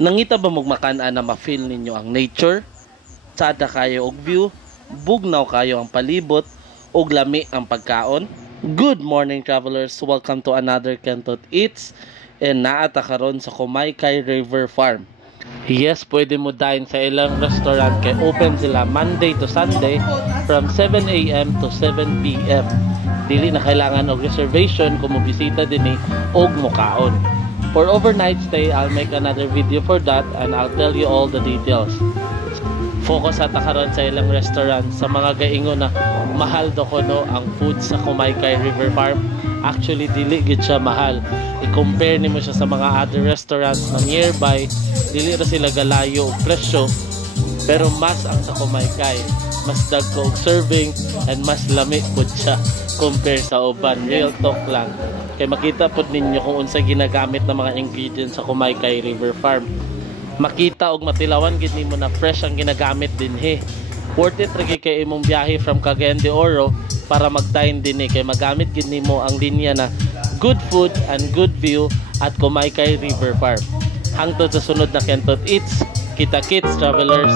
Nangita ba magmakan-an na ma-feel ninyo ang nature? Sada kayo og view, bugnaw kayo ang palibot, og lami ang pagkaon? Good morning travelers! Welcome to another Kentot Eats and naata karon sa Kumaykay River Farm. Yes, pwede mo dine sa ilang restaurant kay open sila Monday to Sunday from 7 a.m. to 7 p.m. Dili na kailangan og reservation kung mo bisita dinhi og mukaon. For overnight stay, I'll make another video for that and I'll tell you all the details. Focus ata karon sa ilang restaurant sa mga gaingon na mahal do kono ang food sa Kumaykay River Farm. Actually dili gid siya mahal. I-compare nimo siya sa mga other restaurants na nearby, dili ra sila galayo og presyo. Pero mas ang sa Kumaykay, mas dagko og serving and mas lami pud siya compare sa uban. Real talk lang. Kay makita po ninyo kung unsa ginagamit ng mga ingredients sa Kumaykay River Farm. Makita og matilawan gid nimo na fresh ang ginagamit dinhi. Worth it ra gyud kay imong biyahe from Cagayan de Oro para mag-dine dinhi kay magamit gid nimo ang linya na good food and good view at Kumaykay River Farm. Hangtod sa sunod na Kentot Eats, kita-kits travelers.